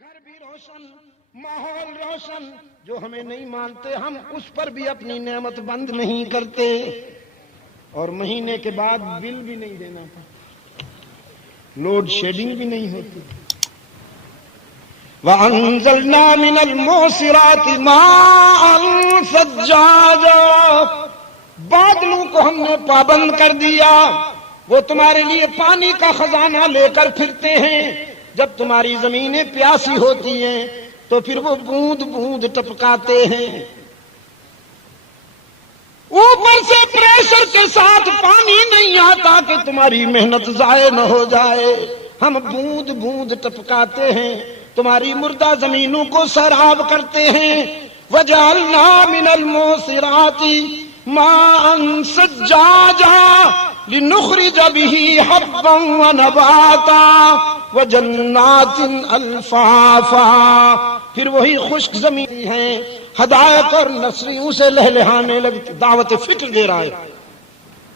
گھر بھی روشن، ماحول روشن، جو ہمیں نہیں مانتے ہم اس پر بھی اپنی نعمت بند نہیں کرتے، اور مہینے کے بعد بل بھی نہیں دینا پڑتا، لوڈ شیڈنگ بھی نہیں ہوتی۔ وَأَنزَلْنَا مِنَ الْمُعْصِرَاتِ مَاءً ثَجَّاجًا، بادلوں کو ہم نے پابند کر دیا، وہ تمہارے لیے پانی کا خزانہ لے کر پھرتے ہیں۔ جب تمہاری زمینیں پیاسی ہوتی ہیں تو پھر وہ بوند بوند ٹپکاتے ہیں، اوپر سے پریشر کے ساتھ پانی نہیں آتا کہ تمہاری محنت ضائع نہ ہو جائے، ہم بوند بوند ٹپکاتے ہیں، تمہاری مردہ زمینوں کو سیراب کرتے ہیں۔ وَجَعَلْنَا مِنَ الْمُعْصِرَاتِ مَاءً ثَجَّاجًا لِنُخْرِجَ بِهِ حَبًّا وَنَبَاتًا وَجَنَّاتٍ أَلْفَافًا، پھر وہی خشک زمین ہیں، ہدایت اور نصریوں سے لہلہانے لگتی۔ دعوت فکر دے رہا ہے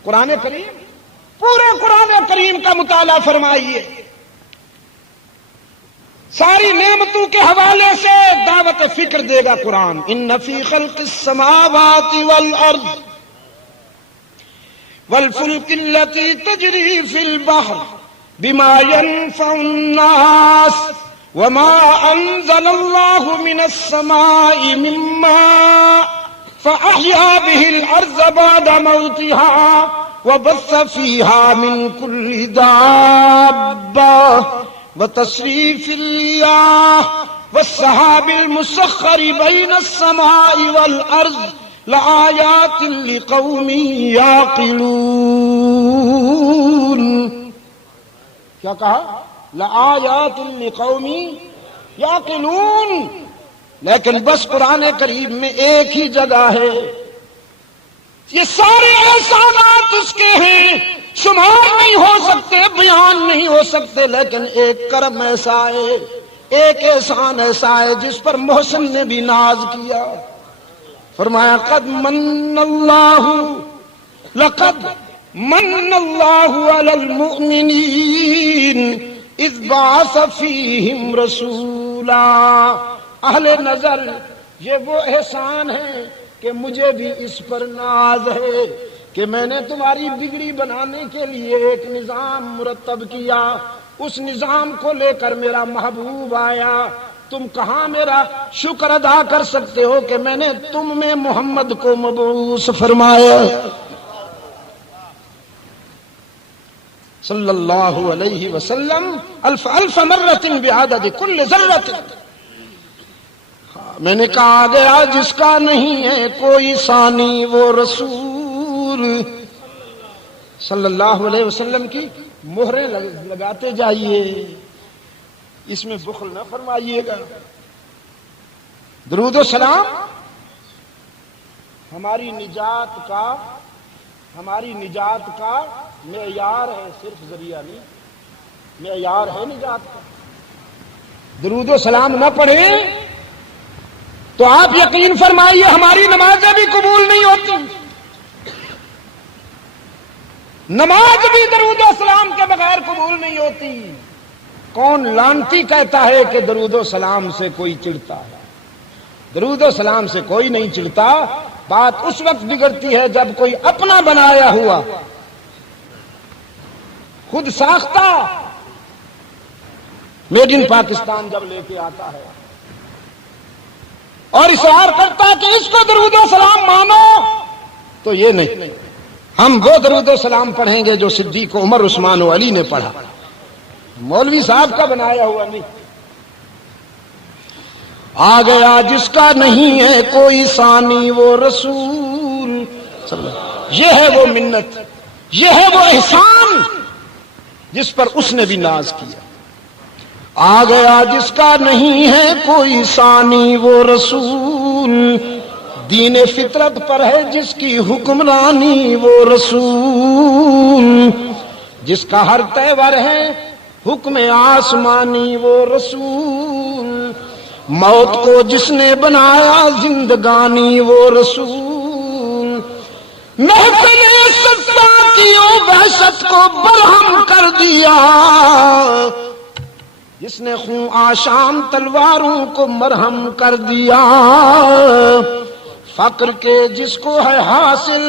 قرآن کریم، پورے قرآن کریم کا مطالعہ فرمائیے، ساری نعمتوں کے حوالے سے دعوت فکر دے گا قرآن۔ ان فی خلق السماوات والارض والفلک التي تجری فی البحر بما ينفع الناس وما انزل الله من السماء من ماء فاحيا به الارض بعد موتها وبث فيها من كل دابة وتصريف الرياح والسحاب المسخر بين السماء والارض لآیات لقوم یعقلون، کیا کہا؟ لآیات لقوم یعقلون، لیکن بس قرآن کریم میں ایک ہی جگہ ہے، یہ سارے احسانات اس کے ہیں، شمار نہیں ہو سکتے، بیان نہیں ہو سکتے، لیکن ایک کرم ایسا ہے، ایک احسان ایسا ہے جس پر محسن نے بھی ناز کیا۔ فرمایا قد من اللہ، لقد من اللہ علی المؤمنین اذ بعث فیہم رسولا، اہل نظر یہ وہ احسان ہے کہ مجھے بھی اس پر ناز ہے کہ میں نے تمہاری بگڑی بنانے کے لیے ایک نظام مرتب کیا، اس نظام کو لے کر میرا محبوب آیا، تم کہاں میرا شکر ادا کر سکتے ہو کہ میں نے تم میں محمد کو مبعوث فرمایا صلی اللہ علیہ وسلم، الف الف مرۃ بعدد کل ذرۃ۔ میں نے کہا گیا جس کا نہیں ہے کوئی ثانی وہ رسول، صلی اللہ علیہ وسلم کی مہریں لگاتے جائیے، اس میں بخل نہ فرمائیے گا۔ درود و سلام ہماری نجات کا معیار ہے، صرف ذریعہ نہیں، معیار ہے نجات کا۔ درود و سلام نہ پڑھیں تو آپ یقین فرمائیے ہماری نمازیں بھی قبول نہیں ہوتی، نماز بھی درود و سلام کے بغیر قبول نہیں ہوتی۔ کون لانتی کہتا ہے کہ درود و سلام سے کوئی چڑھتا ہے؟ درود و سلام سے کوئی نہیں چڑھتا، بات اس وقت بگڑتی ہے جب کوئی اپنا بنایا ہوا، خود ساختہ میڈ ان پاکستان جب لے کے آتا ہے اور اصرار کرتا ہے کہ اس کو درود و سلام مانو، تو یہ نہیں، ہم وہ درود و سلام پڑھیں گے جو صدیق عمر عثمان و علی نے پڑھا، مولوی صاحب کا بنایا ہوا نہیں۔ آ گیا جس کا نہیں ہے کوئی ثانی وہ رسول، یہ ہے وہ منت، یہ ہے وہ احسان جس پر اس نے بھی ناز کیا۔ آ گیا جس کا نہیں ہے کوئی ثانی وہ رسول، دین فطرت پر ہے جس کی حکمرانی وہ رسول، جس کا ہر تہوار ہے حکم آسمانی وہ رسول، موت کو جس نے بنایا زندگانی وہ رسول، محفل ستا کی وحشت کو برہم کر دیا، جس نے خون آشام تلواروں کو مرہم کر دیا، فقر کے جس کو ہے حاصل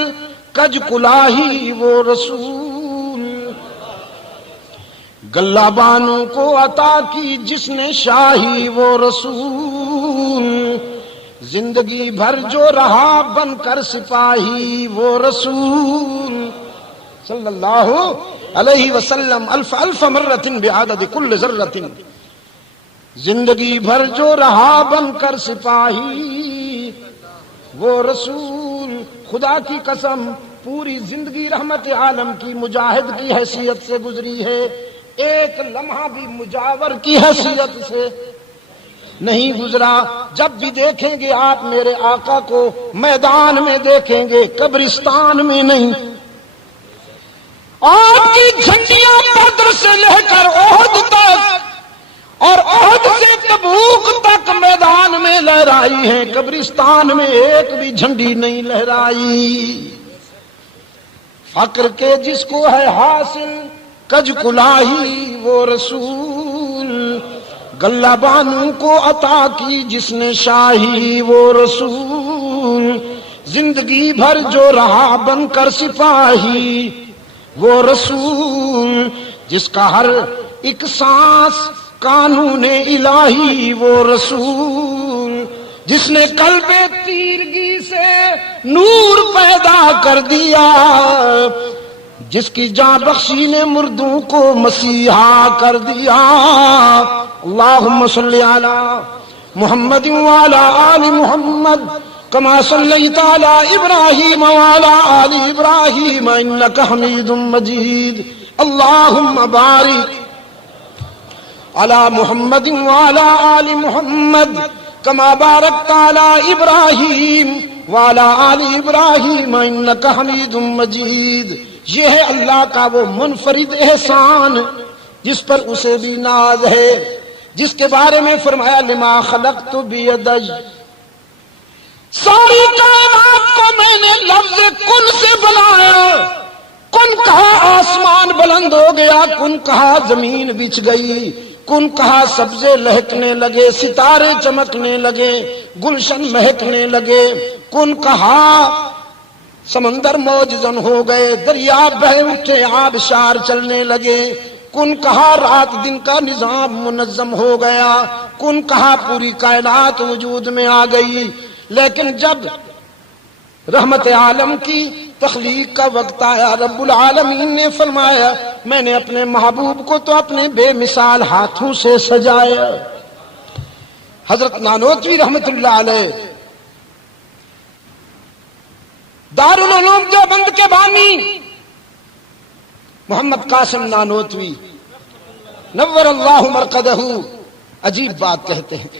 کج کلاہی وہ رسول، گلہ بانوں کو عطا کی جس نے شاہی وہ رسول، زندگی بھر جو رہا بن کر سپاہی وہ رسول صلی اللہ علیہ وسلم، الف الف مرۃ بعدد کل ذرۃ، زندگی بھر جو رہا بن کر سپاہی وہ رسول۔ خدا کی قسم پوری زندگی رحمت عالم کی مجاہد کی حیثیت سے گزری ہے، ایک لمحہ بھی مجاور کی حیثیت سے نہیں گزرا۔ جب بھی دیکھیں گے آپ میرے آقا کو میدان میں دیکھیں گے، قبرستان میں نہیں۔ آپ کی جھنڈیاں بدر سے لے کر احد تک اور احد سے تبوک تک میدان میں لہرائی ہیں، قبرستان میں ایک بھی جھنڈی نہیں لہرائی۔ فقر کے جس کو ہے حاصل کج کلاہی وہ رسول، گلہ بانوں کو عطا کی جس نے شاہی وہ رسول، زندگی بھر جو رہا بن کر سپاہی وہ رسول، جس کا ہر ایک سانس قانون الہی وہ رسول، جس نے قلب تیرگی سے نور پیدا کر دیا، جس کی جاں بخشی نے مردوں کو مسیحا کر دیا۔ اللہم صلی علی محمد وعلی آل محمد کما صلیت علی ابراہیم وعلی آل ابراہیم انک حمید مجید۔ اللہم بارک علی محمد وعلی آل محمد کما بارکت علی ابراہیم وعلی آل ابراہیم انک حمید مجید۔ یہ ہے اللہ کا وہ منفرد احسان جس پر اسے بھی ناز ہے، جس کے بارے میں فرمایا لما خلقت بیدی، ساری کائنات کو میں نے لفظ کن سے بنایا، کن کہا آسمان بلند ہو گیا، کن کہا زمین بچھ گئی، کن کہا سبزے لہکنے لگے، ستارے چمکنے لگے، گلشن مہکنے لگے، کن کہا سمندر موجزن ہو گئے، دریا بہ اٹھے، آبشار چلنے لگے، کن کہا رات دن کا نظام منظم ہو گیا، کن کہا پوری کائنات وجود میں آ گئی۔ لیکن جب رحمت عالم کی تخلیق کا وقت آیا، رب العالمین نے فرمایا میں نے اپنے محبوب کو تو اپنے بے مثال ہاتھوں سے سجایا۔ حضرت نانوتوی رحمت اللہ علیہ دارالعلوم دیوبند کے بانی محمد قاسم نانوتوی نور اللہ مرقدہ عجیب بات کہتے ہیں،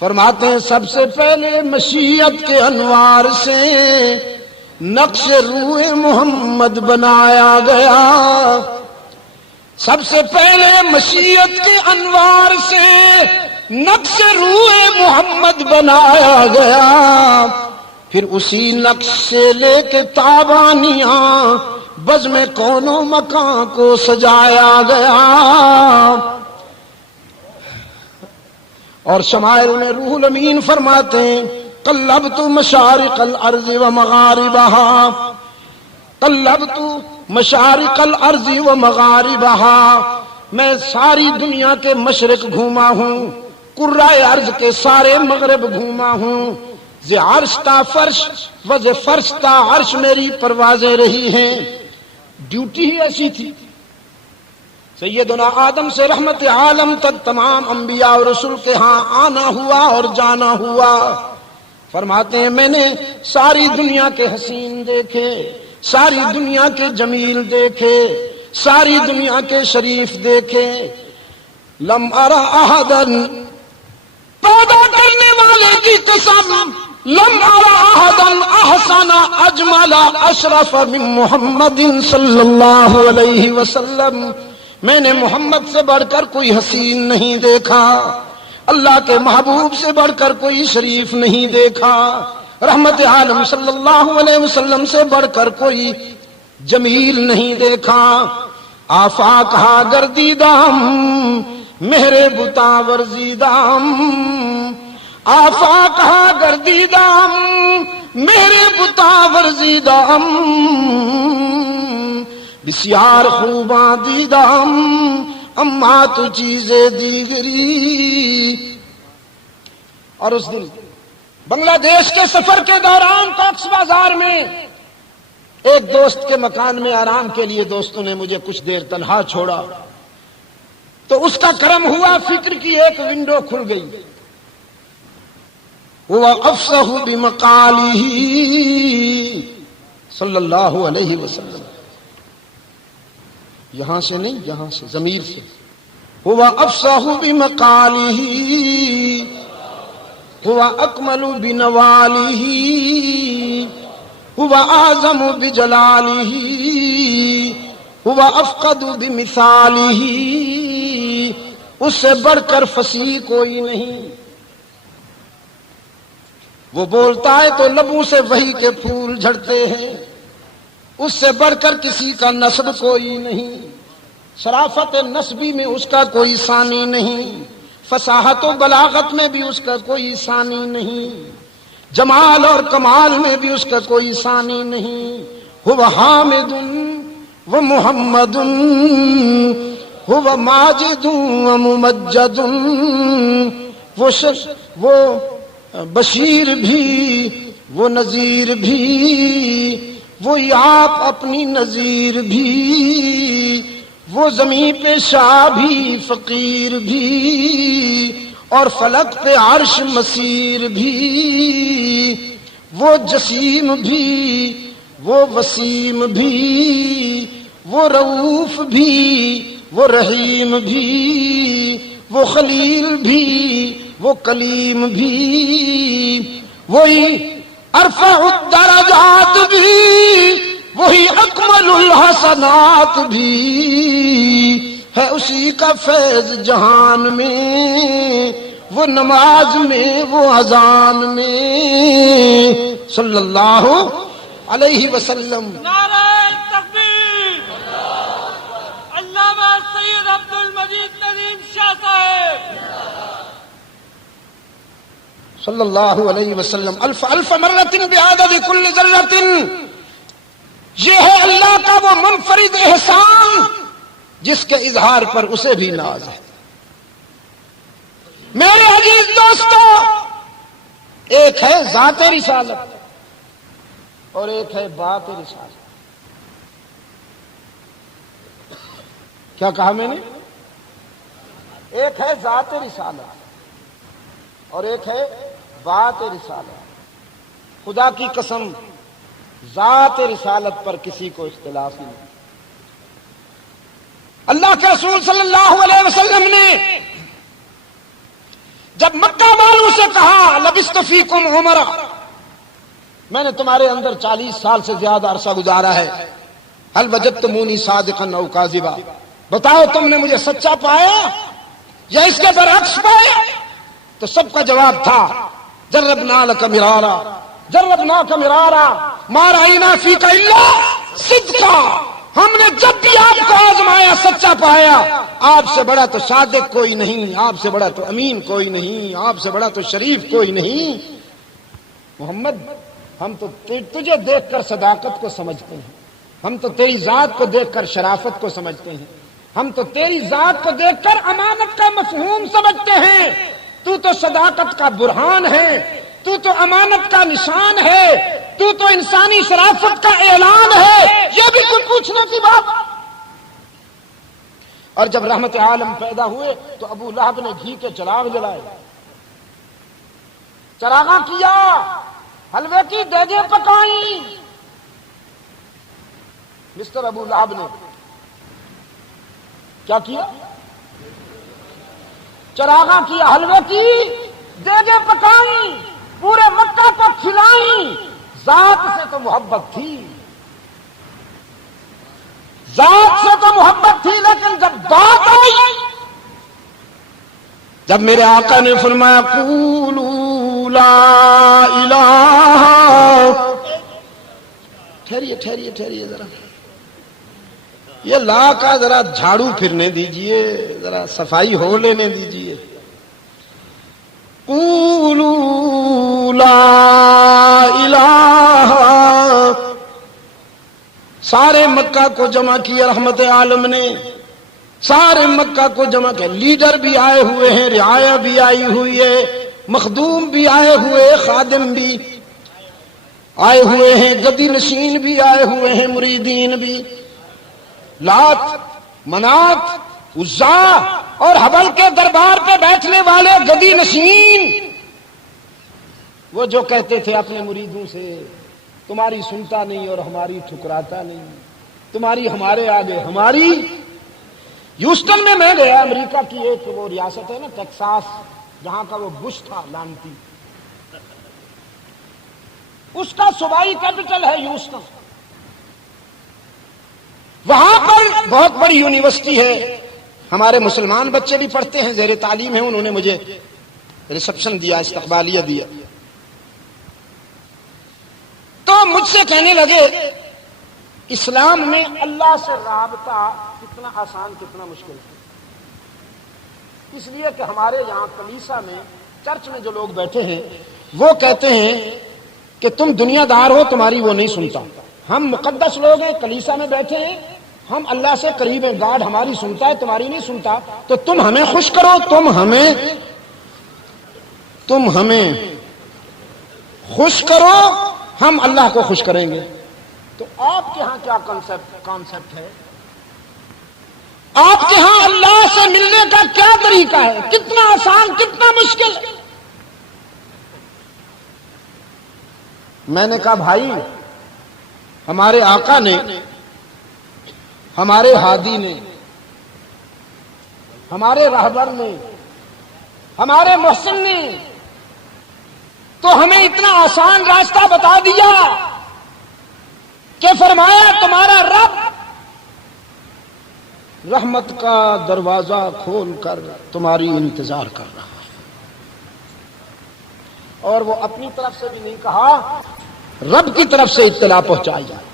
فرماتے ہیں سب سے پہلے مشیت کے انوار سے نقش روح محمد بنایا گیا، سب سے پہلے مشیت کے انوار سے نقش روح محمد بنایا گیا، پھر اسی نقش سے لے کے تابانیاں بزم کون و مکان کو سجایا گیا۔ اور شمائل میں روح الامین فرماتے ہیں قلبت مشارق الارض و مغاربہا، قلبت مشارق الارض و مغاربہا، میں ساری دنیا کے مشرق گھوما ہوں، قرائے ارض کے سارے مغرب گھوما ہوں، ز عرش تا فرش و ز فرش تا عرش میری پروازیں رہی ہیں۔ ڈیوٹی ہی ایسی تھی۔ سیدنا آدم سے رحمت عالم تک تمام انبیاء اور رسول کے ہاں آنا ہوا اور جانا ہوا۔ فرماتے ہیں میں نے ساری دنیا کے حسین دیکھے، ساری دنیا کے جمیل دیکھے، ساری دنیا کے شریف دیکھے، لم ارى احدا، پیدا کرنے والے کی قسم، لم ارى احدا احسن اجمل اشرف من محمد صلی اللہ علیہ وسلم، میں نے محمد سے بڑھ کر کوئی حسین نہیں دیکھا، اللہ کے محبوب سے بڑھ کر کوئی شریف نہیں دیکھا، رحمت عالم صلی اللہ علیہ وسلم سے بڑھ کر کوئی جمیل نہیں دیکھا۔ آفاق ہا گردیدم میرے بتا ورزیدام آفاق ہا گردیدام میرے بتا ورزیدام بسیار خوباں دیدام اما تو چیزیں دیگری. اور اس دن بنگلہ دیش کے سفر کے دوران کاکس بازار میں ایک دوست کے مکان میں آرام کے لیے دوستوں نے مجھے کچھ دیر تنہا چھوڑا تو اس کا کرم ہوا، فکر کی ایک ونڈو کھل گئی. وہ افصح بمقالہ صلی اللہ علیہ وسلم، یہاں سے نہیں، یہاں سے ضمیر سے. وہ افصح بمقالہ هو اکمل بنوالہ هو اعظم بجلالہ هو افقد بمثالہ، اس سے بڑھ کر فصیح کوئی نہیں. وہ بولتا ہے تو لبوں سے وحی کے پھول جھڑتے ہیں، اس سے بڑھ کر کسی کا نسب کوئی نہیں. شرافت نسبی میں اس کا کوئی ثانی نہیں، فصاحت و بلاغت میں بھی اس کا کوئی ثانی نہیں، جمال اور کمال میں بھی اس کا کوئی ثانی نہیں. هو حامد و محمد هو ماجد و ممجد، وہ بشیر بھی، وہ نذیر بھی، وہی آپ اپنی نذیر بھی، وہ زمین پہ شاہ بھی، فقیر بھی، اور فلک پہ عرش مسیر بھی، وہ جسیم بھی، وہ وسیم بھی، وہ رؤوف بھی، وہ رحیم بھی، وہ خلیل بھی، وہ کلیم بھی، وہی ارفع الدرجات بھی، وہی اکمل الحسنات بھی ہے. اسی کا فیض جہان میں، وہ نماز میں، وہ اذان میں، صلی اللہ علیہ وسلم. نعرہ تکبیر. علامہ سید عبد المجید ندیم شاہ صاحب صلی اللہ علیہ وسلم. الف الف مرۃ بعدد کل ذرۃ، یہ ہے اللہ کا وہ منفرد احسان جس کے اظہار پر اسے بھی ناز ہے. میرے عزیز دوستو، ایک ہے ذات رسالت اور ایک ہے بات رسالت. کیا کہا میں نے؟ ایک ہے ذات رسالت اور ایک ہے بات رسالت. خدا کی قسم ذات رسالت پر کسی کو اختلاف نہیں. اللہ کے رسول صلی اللہ علیہ وسلم نے جب مکہ والوں سے کہا لبثت فیکم عمرا، میں نے تمہارے اندر 40 سال سے زیادہ عرصہ گزارا ہے، هل وجدتمونی صادقا او کاذبا، بتاؤ تم نے مجھے سچا پایا یا اس کے برعکس پایا؟ تو سب کا جواب تھا جربناک مرارا جربناک مرارا ما رأینا فیک الا صدقا، ہم نے جب بھی آپ کو آزمایا سچا پایا. آپ سے بڑا تو صادق کوئی نہیں، آپ سے بڑا تو امین کوئی نہیں، آپ سے بڑا تو شریف کوئی نہیں. محمد، ہم تو تجھے دیکھ کر صداقت کو سمجھتے ہیں، ہم تو تیری ذات کو دیکھ کر شرافت کو سمجھتے ہیں، ہم تو تیری ذات کو دیکھ کر امانت کا مفہوم سمجھتے ہیں. تو صداقت کا برہان ہے، تو امانت کا نشان ہے، تو انسانی شرافت کا اعلان ہے. یہ بھی کچھ پوچھنے کی بات. اور جب رحمت عالم پیدا ہوئے تو ابو لہب نے گھی کے چراغ جلائے، چراغاں کیا، حلوے کی دیگیں پکائیں. مسٹر ابو لہب نے کیا کیا؟ چراغاں کیا، حلوے کی دیگیں پکائیں، پورے مکہ کو کھلائیں. ذات سے تو محبت تھی، ذات سے تو محبت تھی، لیکن جب بات آئی، جب میرے آقا نے فرمایا قولوا لا الہ، ٹھہریے ذرا، یہ لا کا ذرا جھاڑو پھرنے دیجئے، ذرا صفائی ہو لینے دیجئے. قولوا لا الہ. سارے مکہ کو جمع کیا رحمت عالم نے، سارے مکہ کو جمع کیا. لیڈر بھی آئے ہوئے ہیں، رعایا بھی آئی ہوئی ہے، مخدوم بھی آئے ہوئے، خادم بھی آئے ہوئے ہیں، گدی نشین بھی آئے ہوئے ہیں، مریدین بھی. لات، منات، عزا اور حبل کے دربار پہ بیٹھنے والے گدی نشین، وہ جو کہتے تھے اپنے مریدوں سے تمہاری سنتا نہیں اور ہماری ٹھکراتا نہیں، تمہاری ہمارے آگے ہماری. ہیوسٹن میں گیا، امریکہ کی ایک وہ ریاست ہے نا ٹیکساس، جہاں کا وہ بش تھا لانتی، اس کا صوبائی کیپٹل ہے ہیوسٹن. وہاں پر بہت بڑی یونیورسٹی ہے، ہمارے مسلمان بچے بھی پڑھتے ہیں، زیر تعلیم ہیں. انہوں نے مجھے ریسپشن دیا، استقبالیہ دیا. تو مجھ سے کہنے لگے اسلام میں اللہ سے رابطہ کتنا آسان کتنا مشکل ہے. اس لیے کہ ہمارے یہاں کلیسا میں، چرچ میں جو لوگ بیٹھے ہیں وہ کہتے ہیں کہ تم دنیا دار ہو، تمہاری وہ نہیں سنتا. ہم مقدس لوگ ہیں، کلیسا میں بیٹھے ہیں، ہم اللہ سے قریب ہیں، گاڈ ہماری سنتا ہے، تمہاری نہیں سنتا. تو تم ہمیں خوش کرو، تم ہمیں خوش کرو، ہم اللہ کو خوش کریں گے. تو آپ کے ہاں کیا کانسیپٹ ہے؟ آپ کے ہاں اللہ سے ملنے کا کیا طریقہ ہے؟ کتنا آسان کتنا مشکل؟ میں نے کہا بھائی، ہمارے آقا نے، ہمارے ہادی نے، ہمارے رہبر نے، ہمارے محسن نے تو ہمیں اتنا آسان راستہ بتا دیا کہ فرمایا تمہارا رب رحمت کا دروازہ کھول کر تمہاری انتظار کر رہا ہے. اور وہ اپنی طرف سے بھی نہیں کہا، رب کی طرف سے اطلاع پہنچائی جائے.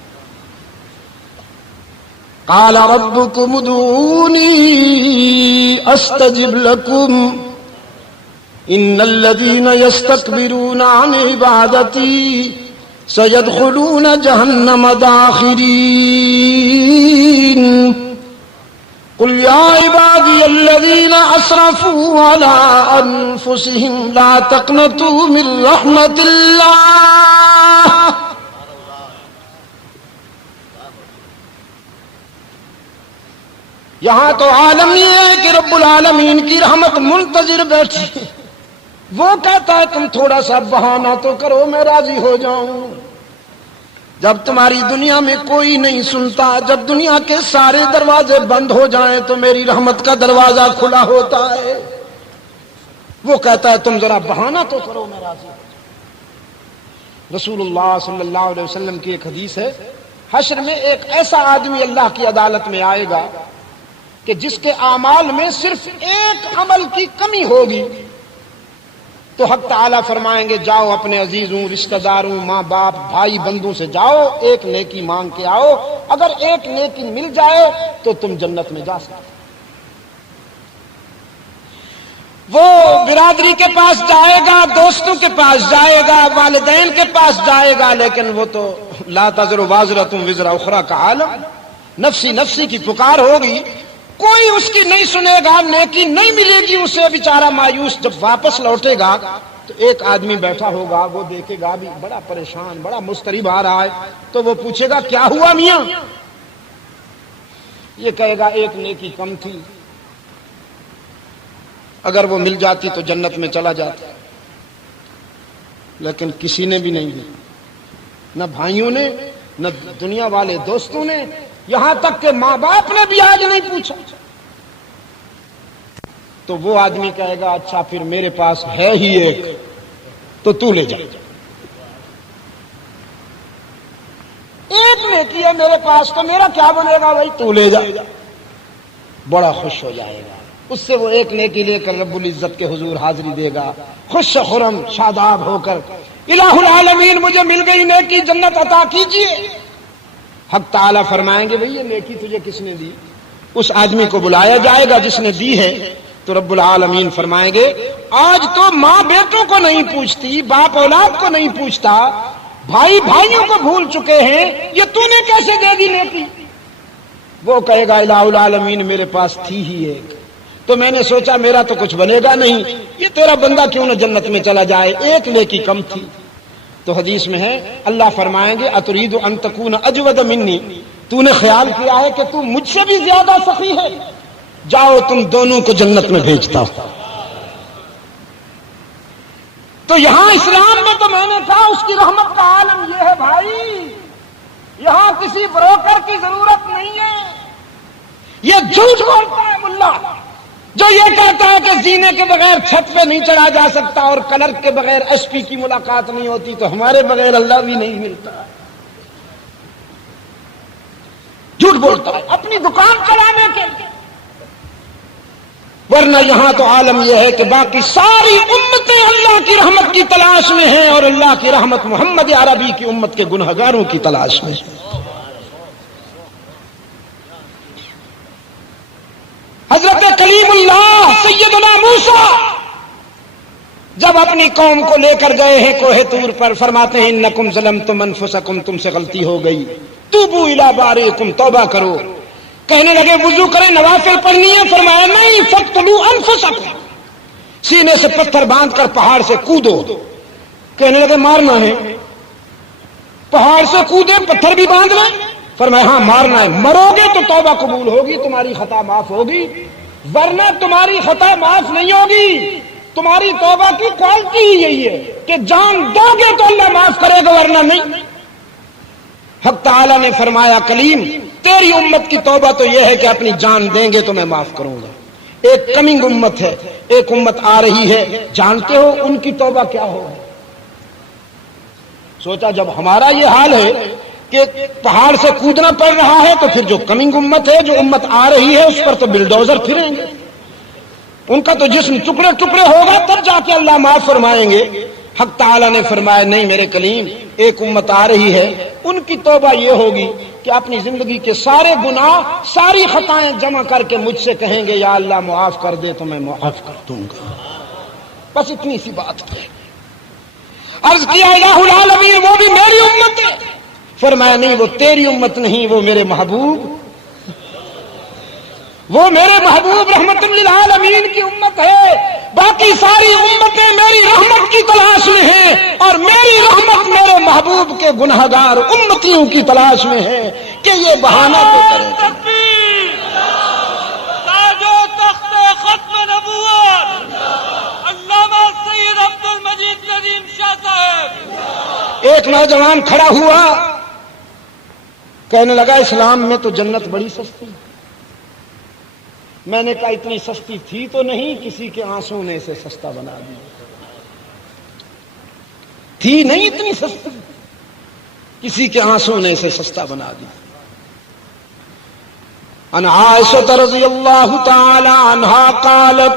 قال ربكم ادعوني استجب لكم ان الذين يستكبرون عن عبادتي سيدخلون جهنم داخرين. قل يا عبادي الذين اسرفوا على انفسهم لا تقنطوا من رحمة الله. یہاں تو عالم یہ ہے کہ رب العالمین کی رحمت منتظر بیٹھی ہے. وہ کہتا ہے تم تھوڑا سا بہانہ تو کرو، میں راضی ہو جاؤں. جب تمہاری دنیا میں کوئی نہیں سنتا، جب دنیا کے سارے دروازے بند ہو جائیں تو میری رحمت کا دروازہ کھلا ہوتا ہے. وہ کہتا ہے تم ذرا بہانہ تو کرو، میں راضی ہو جاؤں. رسول اللہ صلی اللہ علیہ وسلم کی ایک حدیث ہے، حشر میں ایک ایسا آدمی اللہ کی عدالت میں آئے گا کہ جس کے اعمال میں صرف ایک عمل کی کمی ہوگی. تو حق تعالیٰ فرمائیں گے جاؤ اپنے عزیزوں، رشتہ داروں، ماں باپ، بھائی بندوں سے جاؤ، ایک نیکی مانگ کے آؤ. اگر ایک نیکی مل جائے تو تم جنت میں جا سکتے. وہ برادری کے پاس جائے گا، دوستوں کے پاس جائے گا، والدین کے پاس جائے گا، لیکن وہ تو لا تزر وازرۃ وزر اخری کا عالم، نفسی نفسی کی پکار ہوگی. کوئی اس کی نہیں سنے گا، نیکی نہیں ملے گی اسے، بیچارہ مایوس. جب واپس لوٹے گا تو ایک آدمی بیٹھا ہوگا، وہ دیکھے گا بھی بڑا پریشان، بڑا مضطرب آ رہا ہے. تو وہ پوچھے گا کیا ہوا میاں؟ یہ کہے گا ایک نیکی کم تھی، اگر وہ مل جاتی تو جنت میں چلا جاتا. لیکن کسی نے بھی نہیں دی، نہ بھائیوں نے، نہ دنیا والے دوستوں نے، یہاں تک کہ ماں باپ نے بھی آج نہیں پوچھا. تو وہ آدمی کہے گا اچھا پھر میرے پاس ہے ہی ایک، تو لے جا. ایک نیکی ہے میرے پاس، تو میرا کیا بنے گا بھائی، تو لے جا. بڑا خوش ہو جائے گا. اس سے وہ ایک نیکی لے کر رب العزت کے حضور حاضری دے گا، خوش خرم شاداب ہو کر، الہ العالمین مجھے مل گئی نیکی، جنت عطا کیجیے. حق تعالیٰ فرمائیں گے بھئی یہ نیکی تجھے کس نے دی؟ اس آدمی کو بلایا جائے گا جس نے دی ہے، تو رب العالمین فرمائیں گے آج تو ماں بیٹوں کو نہیں پوچھتی، باپ اولاد کو نہیں پوچھتا، بھائی بھائیوں کو بھول چکے ہیں، یہ تو نے کیسے دے دی نیکی؟ وہ کہے گا الہ العالمین میرے پاس تھی ہی ایک، تو میں نے سوچا میرا تو کچھ بنے گا نہیں، یہ تیرا بندہ کیوں نہ جنت میں چلا جائے، ایک نیکی کم تھی۔ تو حدیث میں ہے اللہ فرمائیں گے اترید ان تکون اجود منی، تو نے خیال کیا ہے کہ تو مجھ سے بھی زیادہ سخی ہے، جاؤ تم دونوں کو جنت میں بھیجتا ہوں۔ تو یہاں اسلام میں تو میں نے کہا اس کی رحمت کا عالم یہ ہے بھائی، یہاں کسی بروکر کی ضرورت نہیں ہے۔ یہ جھوٹ بولتا ہے ملا جو یہ کہتا ہے کہ زینے کے بغیر چھت پہ نہیں چڑھا جا سکتا اور کلرک کے بغیر ایس پی کی ملاقات نہیں ہوتی، تو ہمارے بغیر اللہ بھی نہیں ملتا۔ جھوٹ بولتا ہے اپنی دکان چلانے کے لیے، ورنہ یہاں تو عالم یہ ہے کہ باقی ساری امتیں اللہ کی رحمت کی تلاش میں ہیں اور اللہ کی رحمت محمد عربی کی امت کے گنہگاروں کی تلاش میں ہے۔ حضرت کلیم اللہ سیدنا موسیٰ جب اپنی قوم کو لے کر گئے ہیں کوہ طور پر، فرماتے ہیں انکم ظلمتم انفسکم، تم سے غلطی ہو گئی، توبوا الی بارئکم، توبہ کرو۔ کہنے لگے وضو کریں، نوافل پڑھنی ہے، فرمایا نہیں، فاقتلوا انفسکم، سینے سے پتھر باندھ کر پہاڑ سے کودو۔ کہنے لگے مارنا ہے، پہاڑ سے کودے پتھر بھی باندھ لیں؟ فرمایا ہاں مارنا ہے، مرو گے تو توبہ قبول ہوگی، تمہاری خطا معاف ہوگی، ورنہ تمہاری خطا معاف نہیں ہوگی۔ تمہاری توبہ کی کوالٹی ہی یہی ہے کہ جان دو گے تو اللہ معاف کرے گا، ورنہ نہیں۔ حق تعالیٰ نے فرمایا کلیم تیری امت کی توبہ تو یہ ہے کہ اپنی جان دیں گے تو میں معاف کروں گا۔ ایک کمنگ امت ہے، ایک امت آ رہی ہے، جانتے ہو ان کی توبہ کیا ہوگی؟ سوچا جب ہمارا یہ حال ہے کہ پہاڑ سے کودنا پڑ رہا ہے، تو پھر جو کمنگ امت ہے، جو امت آ رہی ہے، اس پر تو بلڈوزر پھریں گے، ان کا تو جسم ٹکڑے ٹکڑے ہوگا، تب جا کے اللہ معاف فرمائیں گے۔ حق تعالیٰ نے فرمایا نہیں میرے کلیم، ایک امت آ رہی ہے، ان کی توبہ یہ ہوگی کہ اپنی زندگی کے سارے گناہ، ساری خطائیں جمع کر کے مجھ سے کہیں گے یا اللہ معاف کر دے، تو میں معاف کر دوں گا۔ بس اتنی سی بات ہے۔ عرض کیا الہ العالمین وہ بھی میری امت ہے؟ فرمایا نہیں، وہ تیری امت نہیں، وہ میرے محبوب، وہ میرے محبوب رحمت للعالمین کی امت ہے۔ باقی ساری امتیں میری رحمت کی تلاش میں ہیں، اور میری رحمت میرے محبوب کے گنہگار امتیوں کی تلاش میں ہے کہ یہ بہانہ تو کرے۔ تکبیر، تاج و تخت ختم نبوت علامہ سید عبد المجید ندیم شاہ صاحب۔ ایک نوجوان کھڑا ہوا، کہنے لگا اسلام میں تو جنت بڑی سستی ہے۔ میں نے کہا اتنی سستی تھی تو نہیں، کسی کے آنسوں نے اسے سستا بنا دیا، تھی نہیں اتنی سستی، کسی کے آنسوں نے اسے سستا بنا دیا۔ عن عائشہ رضی اللہ تعالی عنہا قالت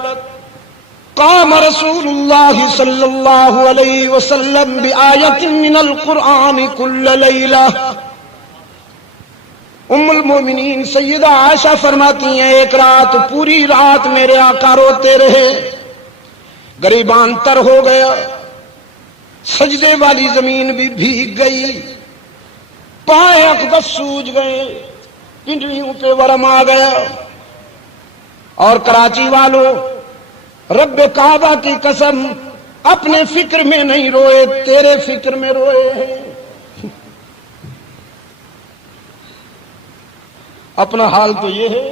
قام رسول اللہ صلی اللہ علیہ وسلم بآیت من القرآن کل لیلہ۔ ام المومنین سیدہ عائشہ فرماتی ہیں ایک رات، پوری رات میرے آقا روتے رہے، گریبان تر ہو گیا، سجدے والی زمین بھی بھیگ گئی، پائیں اقدس سوج گئے، پنڈلیوں پہ ورم آ گیا۔ اور کراچی والوں، رب کعبہ کی قسم اپنے فکر میں نہیں روئے، تیرے فکر میں روئے ہیں۔ اپنا حال تو یہ ہے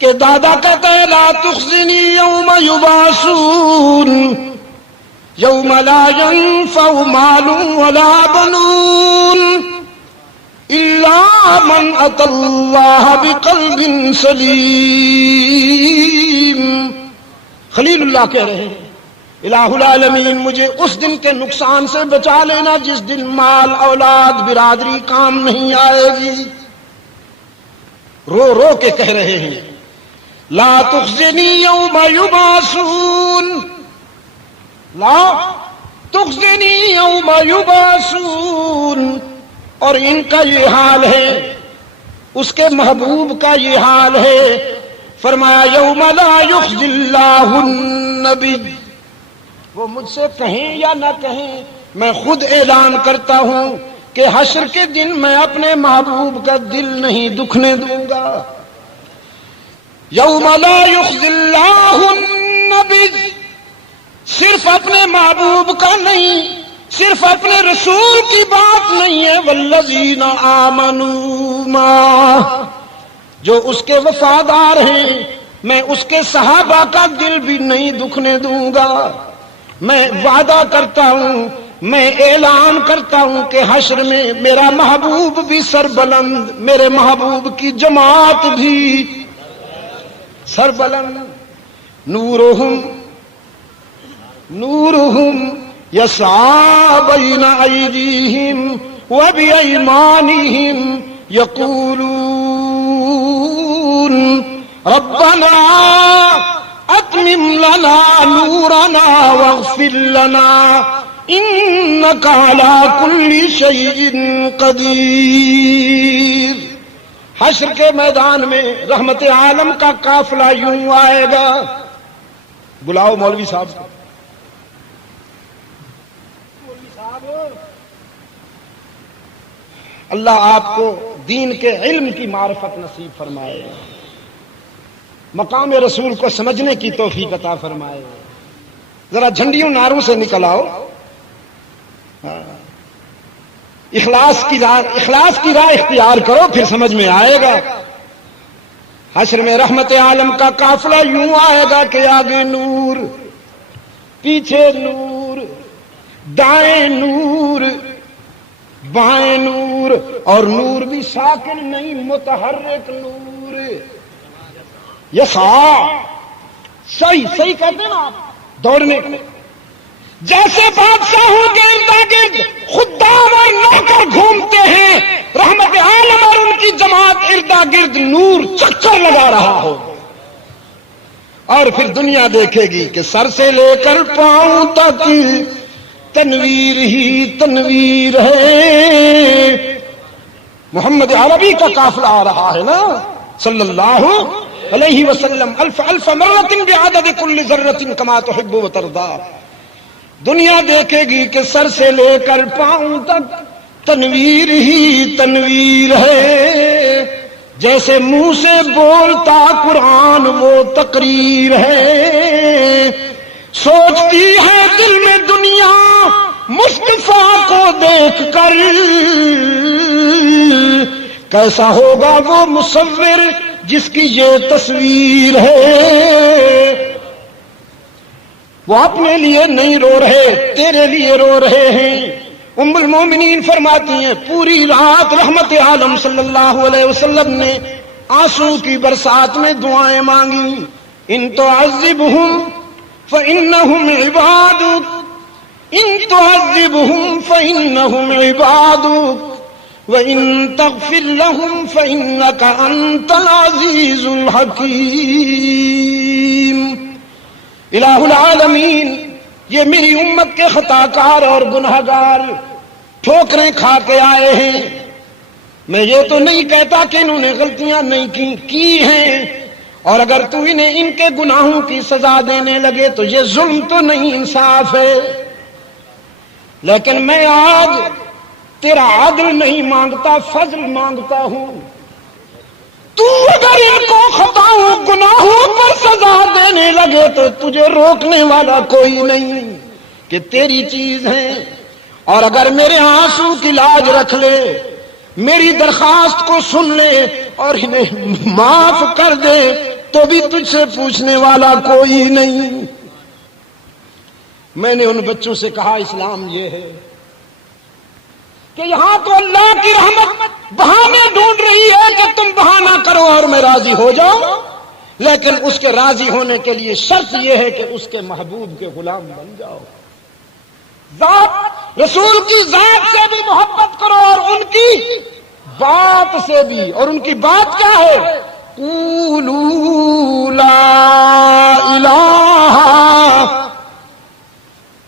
کہ دادا کہتا ہے لا تخزنی یوم یبعثون یوم لا ينفع مال ولا بنون الا من اتى اللہ بقلب سلیم۔ خلیل اللہ کہہ رہے ہیں الہ العالمین مجھے اس دن کے نقصان سے بچا لینا جس دن مال، اولاد، برادری کام نہیں آئے گی۔ رو رو کے کہہ رہے ہیں لا تخزنی یوم یبعثون، لا تخزنی یوم یبعثون، اور ان کا یہ حال ہے، اس کے محبوب کا یہ حال ہے۔ فرمایا یوم لا یخزی اللہ النبی، وہ مجھ سے کہیں یا نہ کہیں، میں خود اعلان کرتا ہوں کہ حشر کے دن میں اپنے محبوب کا دل نہیں دکھنے دوں گا۔ یوم لا یخزی اللہ النبی، صرف اپنے محبوب کا نہیں، صرف اپنے رسول کی بات نہیں ہے، والذین آمنوا معہ، جو اس کے وفادار ہیں، میں اس کے صحابہ کا دل بھی نہیں دکھنے دوں گا۔ میں وعدہ کرتا ہوں، میں اعلان کرتا ہوں کہ حشر میں میرا محبوب بھی سربلند، میرے محبوب کی جماعت بھی سربلند۔ نورہم یسعی بین ایدیہم وبایمانہم یقولون ربنا اتمم لنا نورنا واغفر لنا انک علی کل شیء قدیر۔ حشر کے میدان میں رحمت عالم کا قافلہ یوں آئے گا، بلاؤ مولوی صاحب کو۔ مولوی صاحب، اللہ آپ کو دین کے علم کی معرفت نصیب فرمائے، مقام رسول کو سمجھنے کی توفیق عطا فرمائے۔ ذرا جھنڈیوں ناروں سے نکل آؤ، اخلاص کی راہ اختیار کرو، پھر سمجھ میں آئے گا۔ حشر میں رحمت عالم کا قافلہ یوں آئے گا کہ آگے نور، پیچھے نور، دائیں نور، بائیں نور، اور نور بھی ساکن نہیں، متحرک نور۔ یسعی، صحیح کہتے ہیں نا آپ، دوڑنے کو، جیسے بادشاہوں کے ارد خدام اور نوکر گھومتے ہیں، رحمت عالم اور ان کی جماعت ارد گرد نور چکر لگا رہا ہو، اور پھر دنیا دیکھے گی کہ سر سے لے کر پاؤں تک تنویر ہی تنویر ہے۔ محمد عربی کا قافلہ آ رہا ہے نا، صلی اللہ علیہ وسلم، الف الف مرۃ بعدد کل ذرۃ کما تحب وترضى۔ دنیا دیکھے گی کہ سر سے لے کر پاؤں تک تنویر ہی تنویر ہے، جیسے منہ سے بولتا قرآن وہ تقریر ہے۔ سوچتی ہے دل میں دنیا مصطفیٰ کو دیکھ کر، کیسا ہوگا وہ مصور جس کی یہ تصویر ہے۔ وہ اپنے لیے نہیں رو رہے، تیرے لیے رو رہے ہیں۔ ام المومنین فرماتی ہیں پوری رات رحمت عالم صلی اللہ علیہ وسلم نے آنسو کی برسات میں دعائیں مانگی۔ ان تعذبہم فإنہم عبادک، ان تعذبہم فإنہم عبادک، وإن تغفر لهم فإنك أنت العزيز الحكيم۔ الہ العالمین، یہ میری امت کے خطا کار اور گنہگار ٹھوکریں کھا کے آئے ہیں۔ میں یہ تو نہیں کہتا کہ انہوں نے غلطیاں نہیں کی ہیں، اور اگر تو انہیں ان کے گناہوں کی سزا دینے لگے تو یہ ظلم تو نہیں، انصاف ہے۔ لیکن میں آج تیرا عدل نہیں مانگتا، فضل مانگتا ہوں۔ تو اگر ان کو خطاؤں گناہوں پر سزا دینے لگے تو تجھے روکنے والا کوئی نہیں، کہ تیری چیز ہے۔ اور اگر میرے آنسو کی لاج رکھ لے، میری درخواست کو سن لے اور انہیں معاف کر دے تو بھی تجھ سے پوچھنے والا کوئی نہیں۔ میں نے ان بچوں سے کہا اسلام یہ ہے کہ یہاں تو اللہ کی رحمت بہانے ڈھونڈ رہی ہے کہ تم بہانہ کرو اور میں راضی ہو جاؤں، لیکن اس کے راضی ہونے کے لیے شرط یہ ہے کہ اس کے محبوب کے غلام بن جاؤ۔ ذات رسول کی ذات سے بھی محبت کرو اور ان کی بات سے بھی، اور ان کی بات کیا ہے؟ قولوا لا الہ،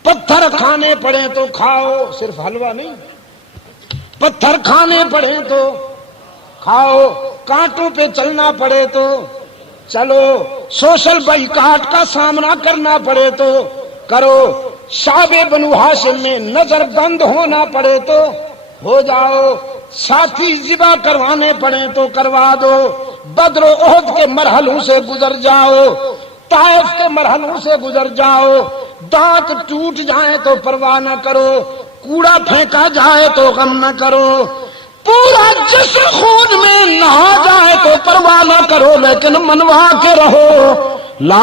پتھر کھانے پڑے تو کھاؤ، صرف حلوہ نہیں، پتھر کھانے پڑے تو کھاؤ، کانٹوں پہ چلنا پڑے تو چلو، سوشل بائیکاٹ کا سامنا کرنا پڑے تو کرو، شعب بنو ہاشم میں نظر بند ہونا پڑے تو ہو جاؤ، ساتھی ذبح کروانے پڑے تو کروا دو، بدر و احد کے مرحلوں سے گزر جاؤ، طائف کے مرحلوں سے گزر جاؤ، دانت ٹوٹ جائیں تو پرواہ نہ کرو، کوڑا پھینکا جائے تو غم نہ کرو، پورا جسم خون میں نہا جائے تو پرواہ نہ کرو، لیکن منوا کے رہو لا